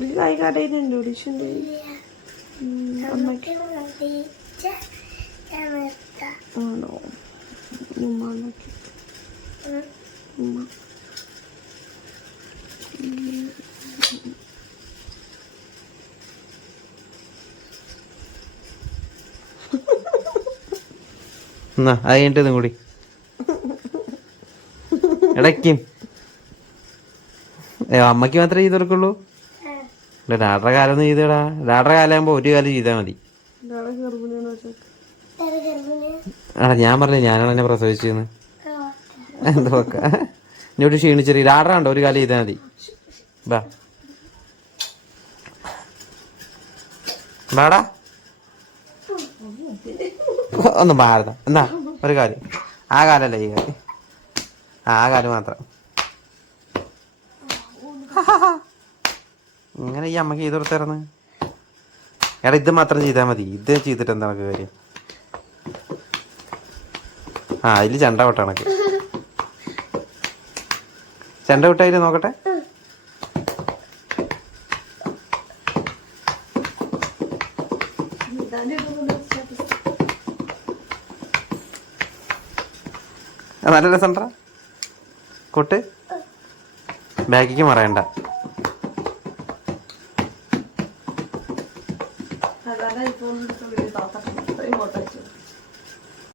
ഇക്കുറി കായ് കടയുന്നുണ്ട് ഒടിച്ചുണ്ട്. അമ്മയ്ക്ക് ആണോ ഉമ്മ നോക്കി ഉമ്മ എന്നാ അത് കഴിഞ്ഞിട്ട് ഇതും കൂടി ഇടയ്ക്കും അമ്മയ്ക്ക് മാത്രമേ ചെയ്ത് കൊടുക്കുള്ളൂ. ഡാഡറുടെ കാലം ഒന്ന് ചെയ്തടാ. ഡാഡറുടെ കാലമാകുമ്പോൾ ഒരു കാലം ചെയ്താൽ മതി. ആടാ ഞാൻ പറഞ്ഞേ ഞാനാണ് എന്നെ പ്രസവിച്ചെന്ന്. എന്തോ ഇങ്ങോട്ട് ക്ഷീണിച്ചെറിയ ഡാഡറുണ്ടോ ഒരു കാലം ചെയ്താൽ മതി. ബാ ബാടാ ഒന്നും ഭാരത എന്താ ഒരു കാര്യം ആ കാലല്ല ഈ കാര്യം ആ കാലം മാത്രം. ഇങ്ങനെ ഈ അമ്മക്ക് ചെയ്ത് കൊടുത്തായിരുന്നു. എടാ ഇത് മാത്രം ചെയ്താൽ മതി. ഇത് ചെയ്തിട്ട് എന്താ നമുക്ക് കാര്യം? ആ അതിൽ ചെണ്ട വിട്ട കണക്ക് ചെണ്ട വിട്ട അതിൽ നോക്കട്ടെ. നല്ല രസമുണ്ടാ കൊട്ട്. ബാഗിക്ക് മറയണ്ട. അതാണ് ഇപ്പൊ